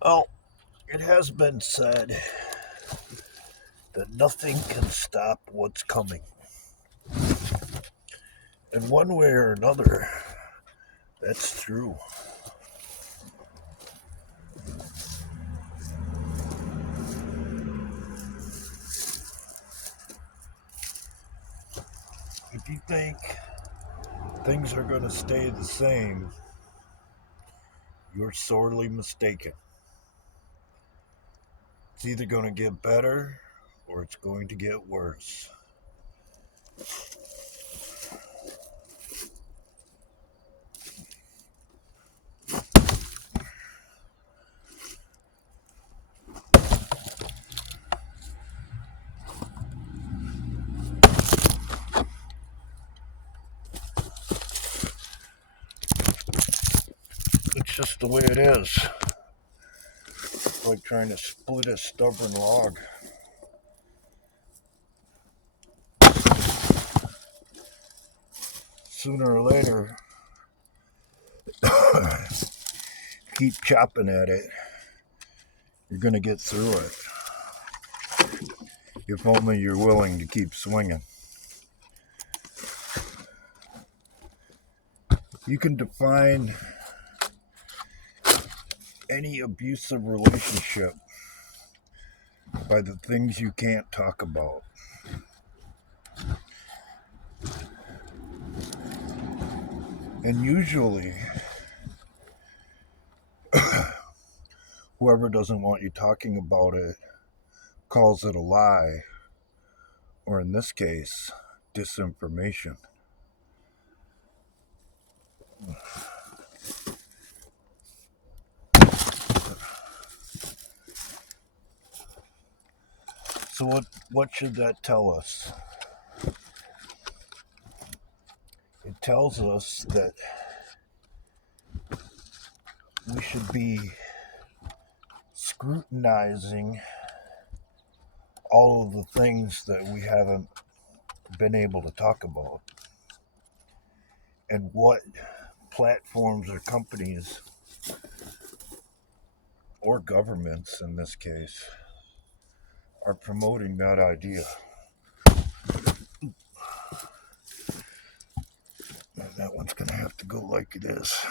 Well, it has been said that nothing can stop what's coming. And one way or another, that's true. If you think things are going to stay the same, you're sorely mistaken. It's either going to get better or it's going to get worse. It's just the way it is. It's like trying to split a stubborn log. Sooner or later, keep chopping at it, you're going to get through it. If only you're willing to keep swinging. You can define any abusive relationship by the things you can't talk about. And usually, whoever doesn't want you talking about it calls it a lie, or in this case, disinformation. So, what should that tell us? It tells us that we should be scrutinizing all of the things that we haven't been able to talk about and what platforms or companies or governments in this case are promoting that idea. And that one's going to have to go like it is.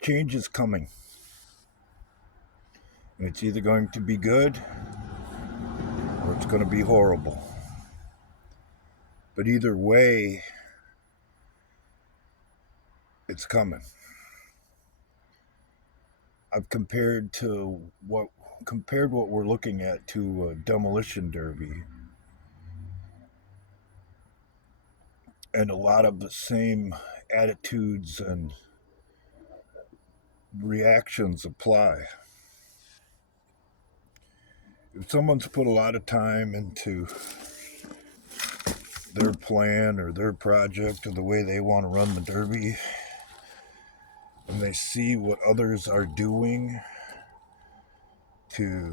Change is coming. It's either going to be good or it's going to be horrible. But either way, it's coming. I've compared what we're looking at to a demolition derby, and a lot of the same attitudes and reactions apply. If someone's put a lot of time into their plan or their project or the way they want to run the derby, and they see what others are doing to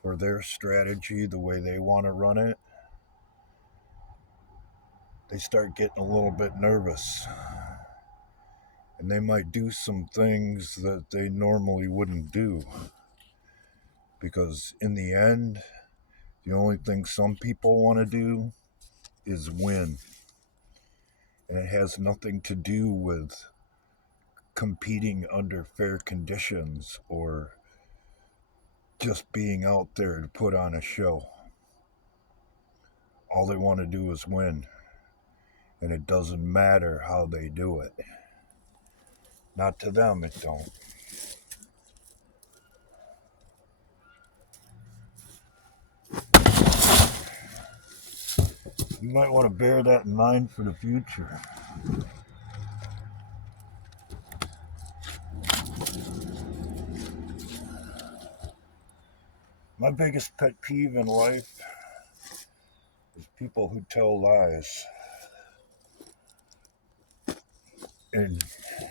for their strategy, the way they want to run it, they start getting a little bit nervous. And they might do some things that they normally wouldn't do. Because in the end, the only thing some people want to do is win. And it has nothing to do with competing under fair conditions or just being out there to put on a show. All they want to do is win. And it doesn't matter how they do it. Not to them, it don't. You might want to bear that in mind for the future. My biggest pet peeve in life is people who tell lies. And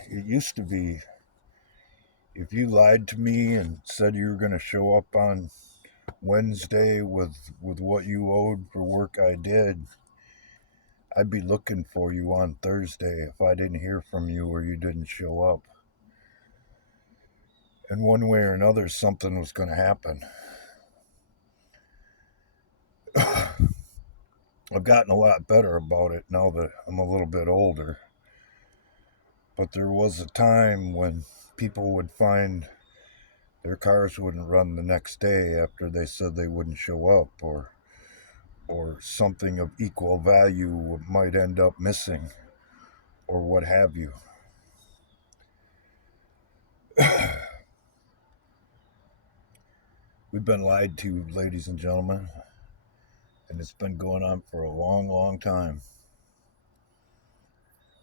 it used to be if you lied to me and said you were going to show up on Wednesday with what you owed for work I did, I'd be looking for you on Thursday if I didn't hear from you or you didn't show up. And one way or another, something was going to happen. I've gotten a lot better about it now that I'm a little bit older. But there was a time when people would find their cars wouldn't run the next day after they said they wouldn't show up, or something of equal value might end up missing, or what have you. We've been lied to, ladies and gentlemen, and it's been going on for a long, long time.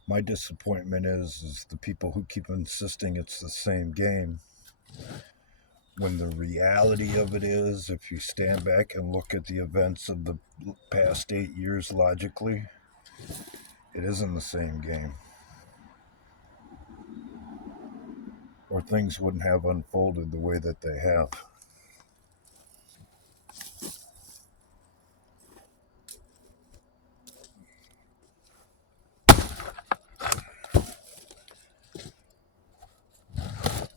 My disappointment is the people who keep insisting it's the same game, when the reality of it is, if you stand back and look at the events of the past 8 years logically, it isn't the same game. Or things wouldn't have unfolded the way that they have.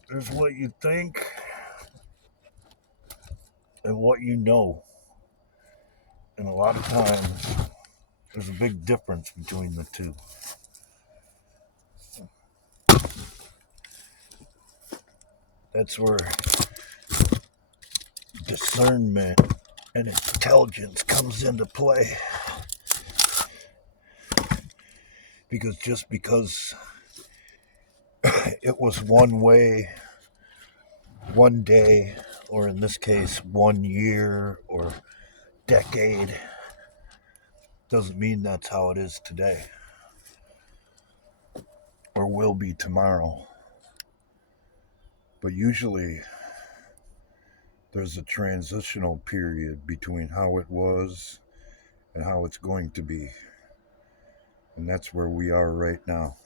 There's what you think and what you know. And a lot of times, there's a big difference between the two. That's where discernment and intelligence comes into play. Because just because it was one way, one day, or in this case, 1 year or decade, doesn't mean that's how it is today or will be tomorrow. But usually there's a transitional period between how it was and how it's going to be. And that's where we are right now.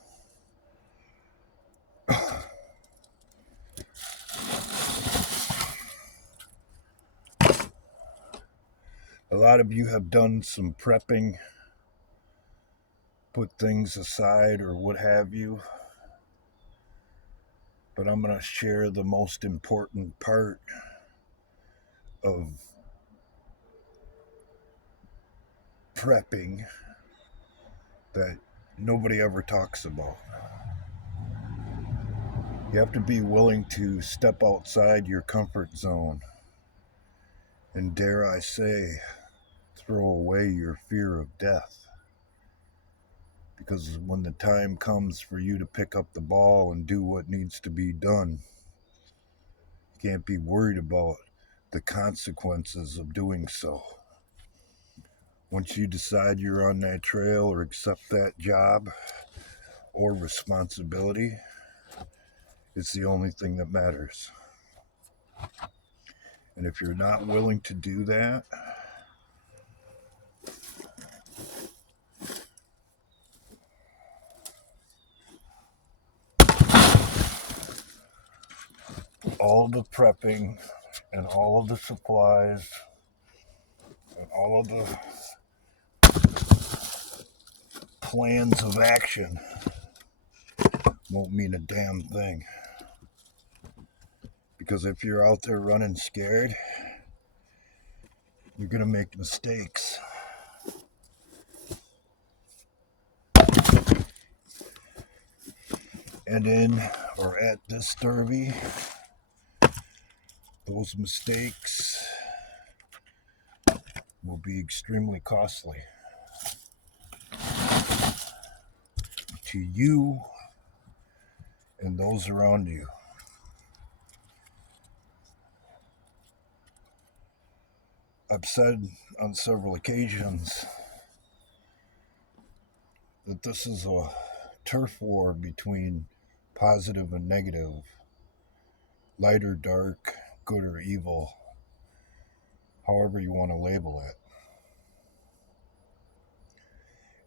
A lot of you have done some prepping, put things aside or what have you. But I'm going to share the most important part of prepping that nobody ever talks about. You have to be willing to step outside your comfort zone and, dare I say, throw away your fear of death. Because when the time comes for you to pick up the ball and do what needs to be done, you can't be worried about the consequences of doing so. Once you decide you're on that trail or accept that job or responsibility, it's the only thing that matters. And if you're not willing to do that, all the prepping and all of the supplies and all of the plans of action won't mean a damn thing. Because if you're out there running scared, you're going to make mistakes. And in or at this derby, those mistakes will be extremely costly to you and those around you. I've said on several occasions that this is a turf war between positive and negative, light or dark, good or evil, however you want to label it.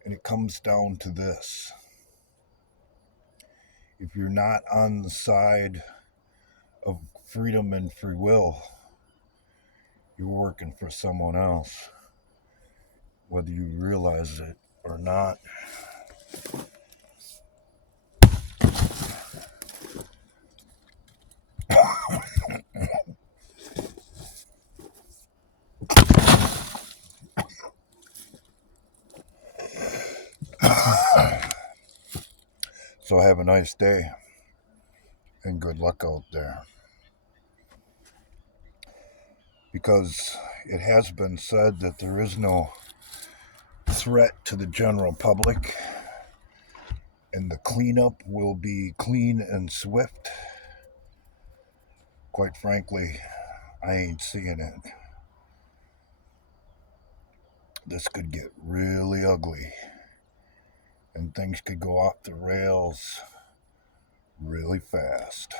And it comes down to this. If you're not on the side of freedom and free will, you're working for someone else, whether you realize it or not. So have a nice day and good luck out there. Because it has been said that there is no threat to the general public, and the cleanup will be clean and swift. Quite frankly, I ain't seeing it. This could get really ugly, and things could go off the rails really fast.